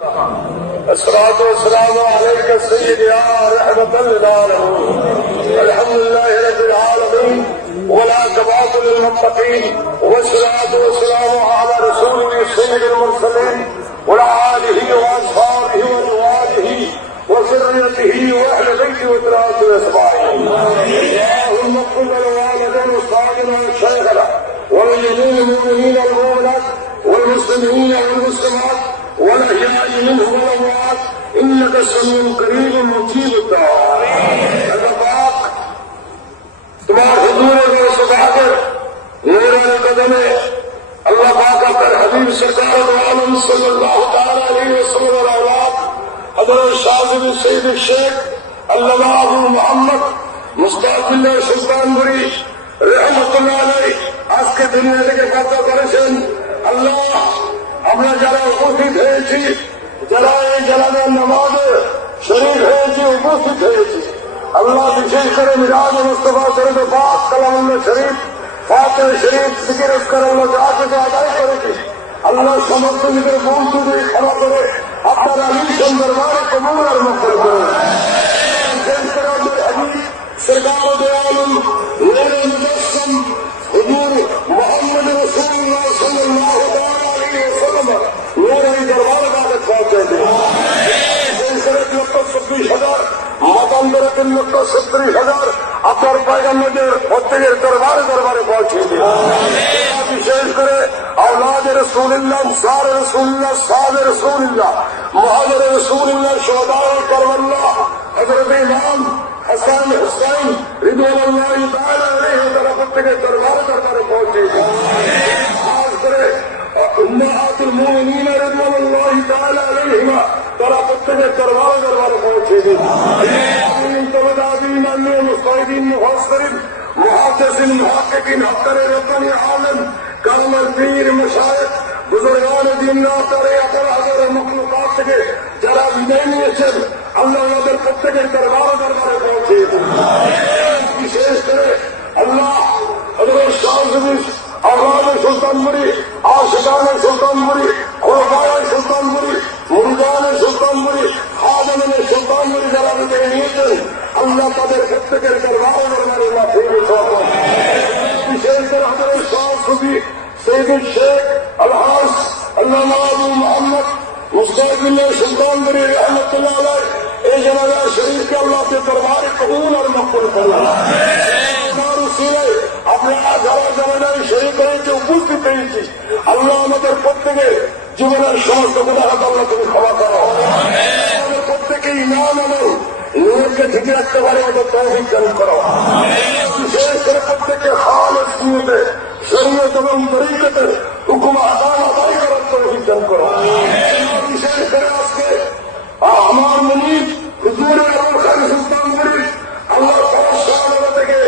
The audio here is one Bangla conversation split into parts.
الصلاة والسلام عليك سيدي يا رحمة للعالمين. الحمد لله رب العالمين والعاقبة للمتقين والصلاة والسلام على رسوله سيد المرسلين وعلى آله وأصحابه وأزواجه وذريته وأهل بيته وتراثه أجمعين. اللهم اغفر لوالدينا وأصحابنا وشيخنا ولجميع المؤمنين والمؤمنات والمسلمين والمسلمات والأحياء منهم والأموات إنك سميع قريب مجيب الدعاء. तुम्हारे हुजूर में सदाकर नूरानी कदमे अल्लाह पाक पर हबीब सरकार आलम सल्लल्लाहु तआला अलैहि वसल्लम और औलाद हजरत शाहिब सैयद शेख अल्लाह मोहम्मद मुस्ताफिल्लाह सुल्तानपुरी रहमतुल्लाह अलैहि आज के दुनिया থেকে কথা করেছেন। আল্লাহ আমরা যারা উপস্থিত হয়েছি, যারা এই জানাজার নামাজে শরীক হয়েছি, উপস্থিত হয়েছি, আল্লাহ বিশেষ করে মিরাজ মুস্তফা শরীফ পাক কালামুল্লাহ শরীফ ফাতিহা শরীফ জিকির আজকার আল্লাহ যা কিছু আদায় করেছি, আল্লাহ সমস্ত নিজের ভুল ত্রুটি ক্ষমা করে আপনার আলিশান দরবারে কবুল আর মকবুল করুন। বিশেষ করে আমাদের হাবিব সরকার দে আলম নূরে মুজাসসাম হুজুর মুহাম্মদ রাসূলুল্লাহ সাল্লাল্লাহু আলাইহি ওয়াসাল্লাম নূরে দরবারে বারকত পৌঁছে দেন। বিশেষ করে 2,26,000 মতান্তরে 3,70,000 আপনার পয়গম্বরদের প্রত্যেকের দরবারে দরবারে পৌঁছে দিন। বিশেষ করে আওলাদ রাসূলুল্লাহ, আনসার রাসূলুল্লাহ, সাহাবে রাসূলুল্লাহ, মুহাজির রাসূলুল্লাহ, শুহাদা কারবাল্লাহ, হযরত ইমাম হাসান হুসাইন রিদওয়ানুল্লাহি তাআলা আলাইহি তারা প্রত্যেকের দরবারে দরবারে পৌঁছে দিন। খাস করে উম্মাহাতুল মুমিনিন রিদওয়ানুল্লাহি তাআলা আলাইহিমা তারা প্রত্যেকের দরবারে দরবারে পৌঁছে দিন। مستعدين مفسرين محدثين محققين حقر رباني عالم كرم البير مشايخ بزرگان دین ناطرے اثر حضر مخلوقات থেকে যারা বিদায় নিয়েছেন আল্লাহ ওদের প্রত্যেকের দরবারে দরবারে পৌঁছে দিন। বিশেষ করে আল্লাহ হযরত শাহজাহান আওলাদ সুলতানপুরি, আশিকান সুলতানপুরি, খোলাফায়ে সুলতানপুরি, মুরিদান সুলতানপুরি, খাদেম সুলতানপুরি যারা বিদায় নিয়েছেন আল্লাহ তাদের প্রত্যেকের দরবারে দরবারে মাফি করুন। বিশেষ করে হযরত শাহ সুফি সৈয়দ শেখ আলহাজ আল্লামা আবু মুহাম্মদ মুস্তাফিল্লাহ সুলতানপুরি রহমতুল্লাহ আলাইহি এই জানাজা শরীফকে আল্লাহ के दरबार कबूल और मकबूल फरमाए। আপনারা যারা জানাজায় শরীক হয়েছে, উপস্থিত হয়েছি, আল্লাহ আমাদের প্রত্যেকের জীবনের সমস্ত গুনাহ আল্লাহ তুমি ক্ষমা করো। আমাদের প্রত্যেকে ঈমান আমল নিজেকে ঠিক রাখতে পারে ওদের তৌফিক দান করো। বিশেষ করে প্রত্যেককে খালেস নিয়তে শরীয়ত এবং তরিকতের হুকুম আদায় করার তৌফিক দান করো। বিশেষ করে আজকে আমার মুনিব হুজুর আবুল খান সুলতানপুরি আল্লাহ সমস্যা থেকে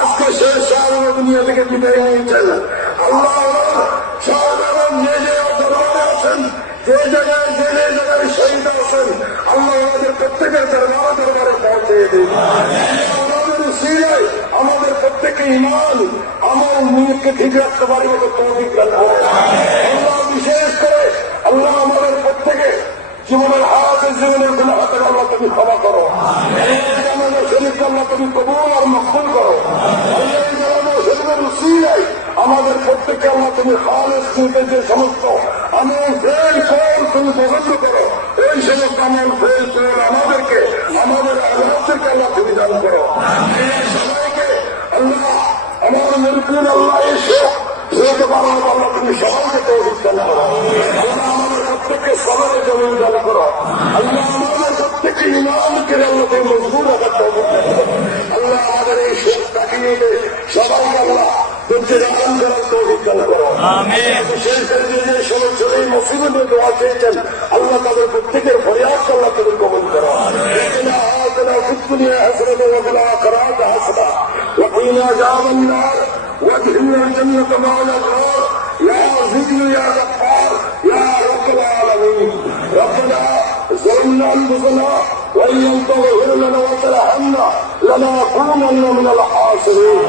আজকে শেষ সারা দুনিয়া থেকে বিদায় নিয়েছেন। আল্লাহ সাধারণ যে যে দরবারে আছেন, যে জায়গায় যে জায়গায় শহীদ আছেন, আল্লাহ আমাদের প্রত্যেকের দরবারে দরবারে পৌঁছে দিন। আমাদের উসিলায় আমাদের প্রত্যেকে ঈমান আমল নিয়তকে ঠিক রাখতে পারি মতো তৌফিক দান করুন। আল্লাহ বিশেষ করে আল্লাহ আমাদের প্রত্যেকে জীবনের হায়াতের জীবনের গুনাহ থেকে আল্লাহ তুমি ক্ষমা করো। আমাদের শরীরকে আল্লাহ তুমি কবুল আর মকবুল করো। শরীরের উসিলায় আমাদের প্রত্যেককে আল্লাহ তুমি খালেস নিয়তের যে সমস্ত আমল ফেল কর তুমি পছন্দ করো, এই সমস্ত আমল ফেল কর আমাদেরকে আমাদের আল্লাহকে আল্লাহ তুমি দান করো। সবাইকে আল্লাহ আমার মুরব্বির আল্লাহ এসে যেতে পারো আল্লাহ তুমি সবাইকে তৌফিক দান করো। আল্লাহ আমাদের প্রত্যেককে সবাই জমিন দান করো। আল্লাহ আমাদের প্রত্যেককে ঈমানকে আল্লাহ তুমি মজবুত রাখার তৌফিক দান করো। আল্লাহ আমাদের এই শেখ তাকিয়ে সবাইকে আল্লাহ তুমকে রকম করার তৌফিক দান করো। বিশেষ করে যে সমস্ত এই মুসিবতে দোয়া চেয়েছেন আল্লাহ তাদের প্রত্যেকের ফরিয়াদ আল্লাহ তুমি কবুল করো। آتنا في الدنيا حسنة وفي الآخرة حسنة وقنا عذاب النار وادخلنا الجنة مع الأبرار يا عزيز يا غفار يا رب العالمين. ربنا ظلمنا أنفسنا وإن لم تغفر لنا وترحمنا لنكونن من الخاسرين.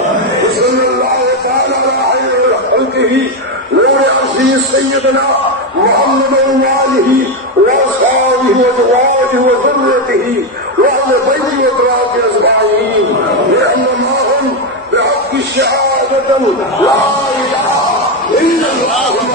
بسم الله تعالى على خير خلقه نور عرشه سيدنا محمد وآله وصحبه شهادة لا إله إلا الله